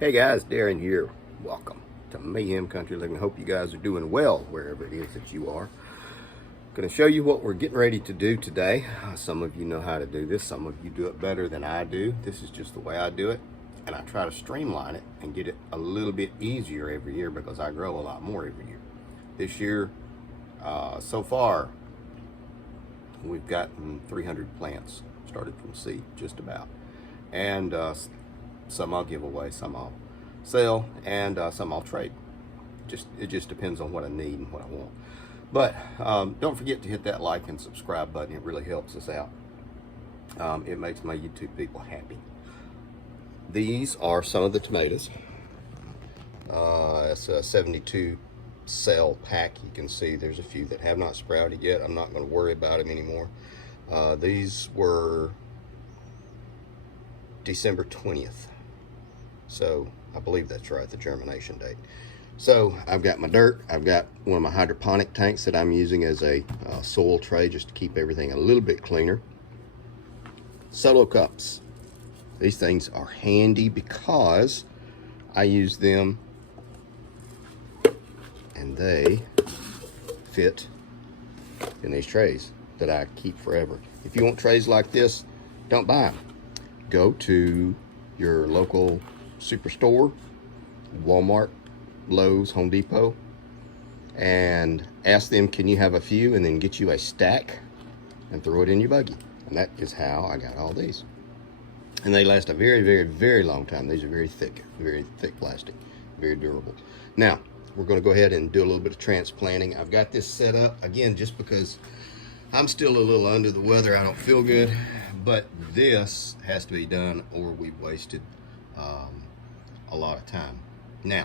Hey guys, Darren here. Welcome to Mayhem Country Living. I hope you guys are doing well wherever it is that you are. Going to show you what we're getting ready to do today. Some of you know how to do this. Some of you do it better than I do. This is just the way I do it. And I try to streamline it and get it a little bit easier every year because I grow a lot more every year. This year, so far, we've gotten 300 plants started from seed, just about. And some I'll give away, some I'll sell, and some I'll trade. It just depends on what I need and what I want. But don't forget to hit that like and subscribe button. It really helps us out. It makes my YouTube people happy. These are some of the tomatoes. It's a 72 cell pack. You can see there's a few that have not sprouted yet. I'm not going to worry about them anymore. These were December 20th. So I believe that's right, the germination date. So I've got my dirt. I've got one of my hydroponic tanks that I'm using as a soil tray just to keep everything a little bit cleaner. Solo cups. These things are handy because I use them and they fit in these trays that I keep forever. If you want trays like this, don't buy them. Go to your local superstore, Walmart, Lowe's, Home Depot, and ask them, can you have a few, and then get you a stack and throw it in your buggy. And that is how I got all these. And they last a very, very, very long time. These are very thick plastic, very durable. Now, we're going to go ahead and do a little bit of transplanting. I've got this set up, again, just because I'm still a little under the weather. I don't feel good, but this has to be done or we've wasted a lot of time. Now,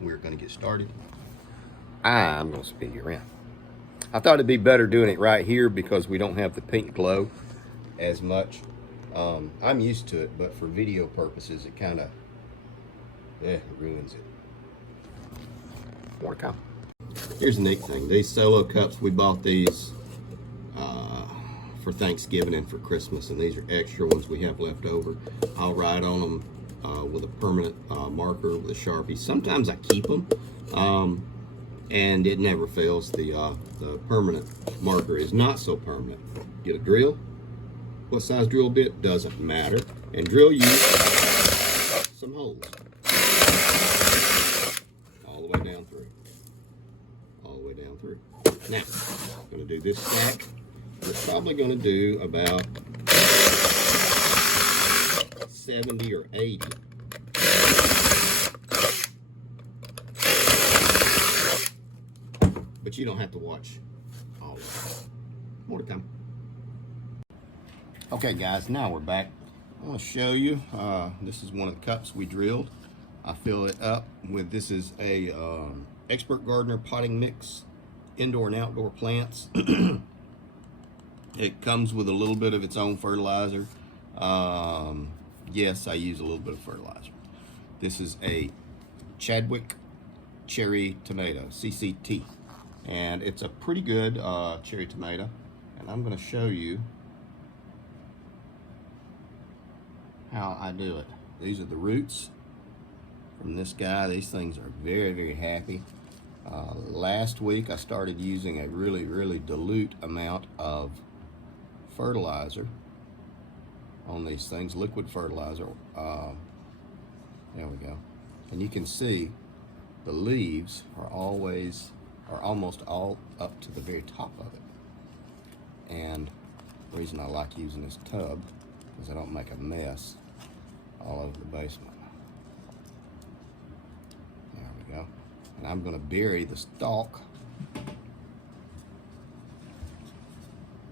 we're going to get started. I'm going to spin you around. I thought it'd be better doing it right here because we don't have the pink glow as much. I'm used to it, but for video purposes, it kind of ruins it. More to come. Here's the neat thing. These solo cups, we bought these for Thanksgiving and for Christmas, and these are extra ones we have left over. I'll write on them with a permanent marker with a Sharpie. Sometimes I keep them, and it never fails. The permanent marker is not so permanent. Get a drill. What size drill bit doesn't matter, and drill you some holes all the way down through. All the way down through. Now, I'm going to do this stack. We're probably going to do about 70 or 80. But you don't have to watch all of it. More to come. Okay guys, now we're back. I want to show you, this is one of the cups we drilled. I fill it up with, this is a Expert Gardener potting mix, indoor and outdoor plants. It comes with a little bit of its own fertilizer. Yes, I use a little bit of fertilizer. This is a Chadwick cherry tomato, CCT. And it's a pretty good cherry tomato. And I'm going to show you how I do it. These are the roots from this guy. These things are very, very happy. Last week I started using a really, really dilute amount of fertilizer on these things, liquid fertilizer. There we go. And you can see the leaves are almost all up to the very top of it. And the reason I like using this tub is I don't make a mess all over the basement. There we go. And I'm going to bury the stalk.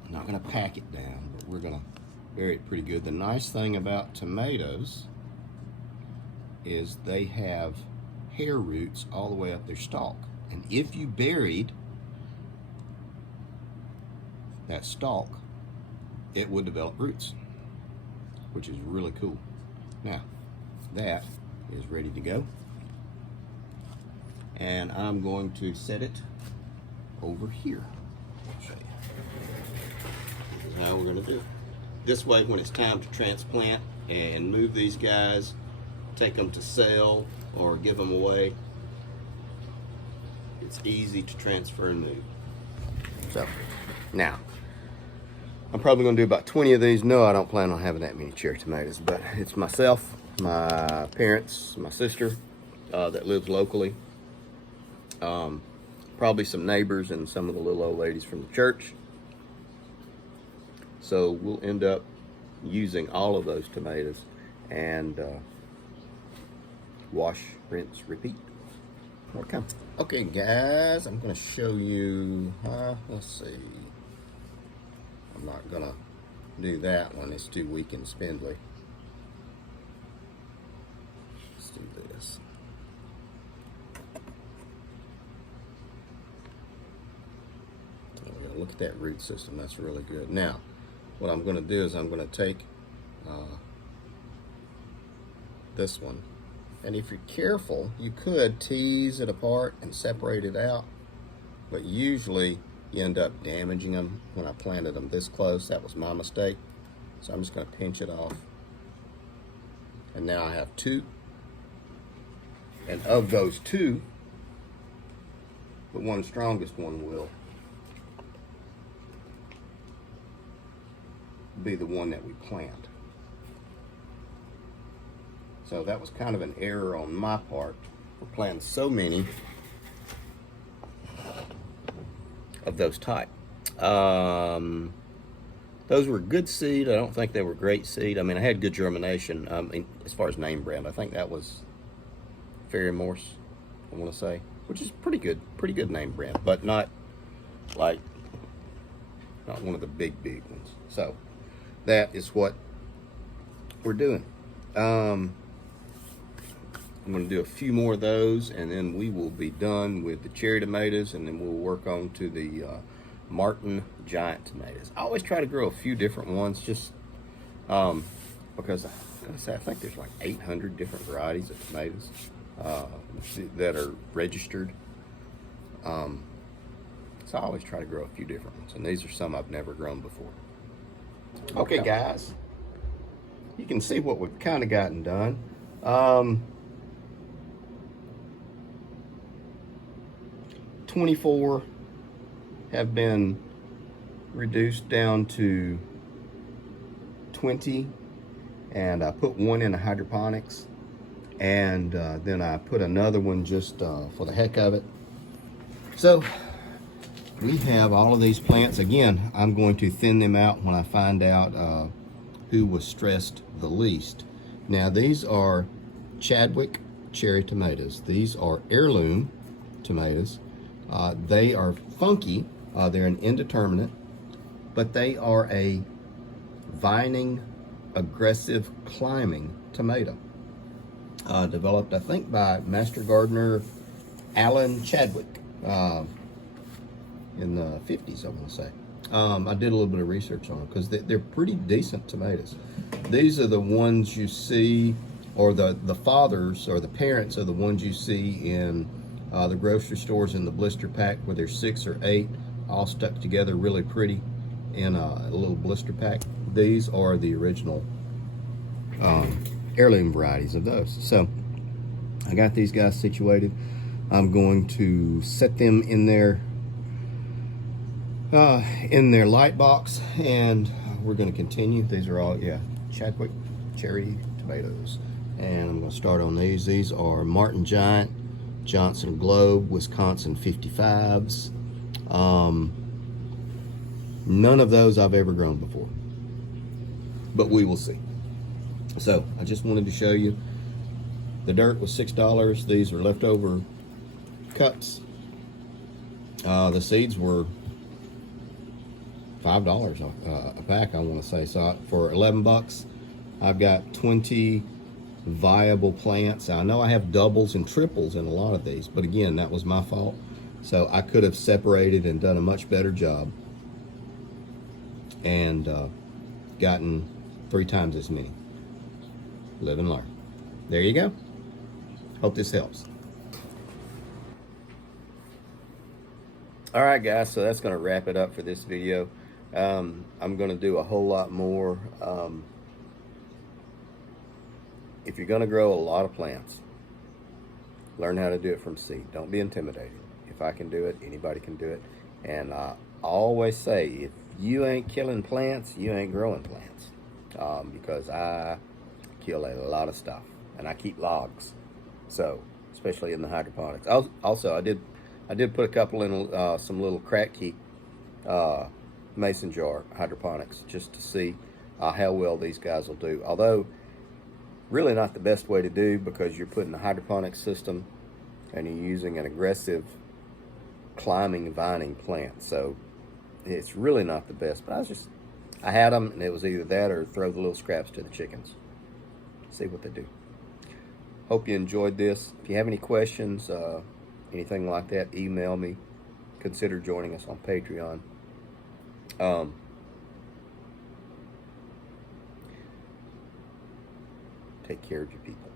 I'm not going to pack it down, but we're going to bury it pretty good. The nice thing about tomatoes is they have hair roots all the way up their stalk. And if you buried that stalk, it would develop roots, which is really cool. Now, that is ready to go. And I'm going to set it over here. I'll show you. This is how we're going to do it. This way, when it's time to transplant and move these guys, take them to sell or give them away, it's easy to transfer and move. So now I'm probably going to do about 20 of these. No, I don't plan on having that many cherry tomatoes, but it's myself, my parents, my sister that lives locally, probably some neighbors and some of the little old ladies from the church. So we'll end up using all of those tomatoes and wash, rinse, repeat. Okay guys, I'm going to show you, let's see. I'm not going to do that one. It's too weak and spindly. Let's do this. Look at that root system. That's really good. Now, what I'm going to do is I'm going to take this one, and if you're careful, you could tease it apart and separate it out, but usually you end up damaging them. When I planted them this close, that was my mistake. So I'm just going to pinch it off, and now I have two, and of those two, the one strongest one will be the one that we plant. So that was kind of an error on my part for planting so many of those type. Those were good seed. I don't think they were great seed. I mean, I had good germination. As far as name brand, I think that was Fairy Morse, I want to say, which is pretty good name brand, but not one of the big ones. So that is what we're doing. I'm going to do a few more of those, and then we will be done with the cherry tomatoes, and then we'll work on to the Martin giant tomatoes. I always try to grow a few different ones, just because I think there's like 800 different varieties of tomatoes that are registered. So I always try to grow a few different ones, and these are some I've never grown before. Okay guys, you can see what we've kind of gotten done. 24 have been reduced down to 20, and I put one in a hydroponics, and then I put another one just for the heck of it. So we have all of these plants. Again, I'm going to thin them out when I find out who was stressed the least. Now these are Chadwick cherry tomatoes. These are heirloom tomatoes. They are funky. They're an indeterminate, but they are a vining, aggressive climbing tomato. Developed, I think, by master gardener Alan Chadwick in the 50s, I want to say. I did a little bit of research on them because they're pretty decent tomatoes. These are the ones you see, or the fathers or the parents are the ones you see in the grocery stores in the blister pack, where there's 6 or 8 all stuck together really pretty in a little blister pack. These are the original heirloom varieties of those. So I got these guys situated. I'm going to set them in their light box, and we're going to continue. These are all, Chadwick cherry tomatoes, and I'm going to start on these. These are Martin Giant, Johnson Globe, Wisconsin 55s. None of those I've ever grown before, but we will see. So I just wanted to show you. The dirt was $6. These are leftover cuts. The seeds were $5 a pack, I want to say. So for 11 bucks, I've got 20 viable plants. I know I have doubles and triples in a lot of these, but again, that was my fault. So I could have separated and done a much better job and gotten 3 times as many. Live and learn. There you go. Hope this helps. All right, guys, so that's going to wrap it up for this video. I'm going to do a whole lot more if you're going to grow a lot of plants, learn how to do it from seed. Don't be intimidated. If I can do it, anybody can do it. And I always say, if you ain't killing plants, you ain't growing plants. Because I kill a lot of stuff, and I keep logs. So, especially in the hydroponics. Also, I did put a couple in some little crack key mason jar hydroponics just to see how well these guys will do. Although, really not the best way to do, because you're putting a hydroponic system and you're using an aggressive climbing vining plant. So it's really not the best. But I had them, and it was either that or throw the little scraps to the chickens. See what they do. Hope you enjoyed this. If you have any questions, anything like that, email me. Consider joining us on Patreon. Take care of your people.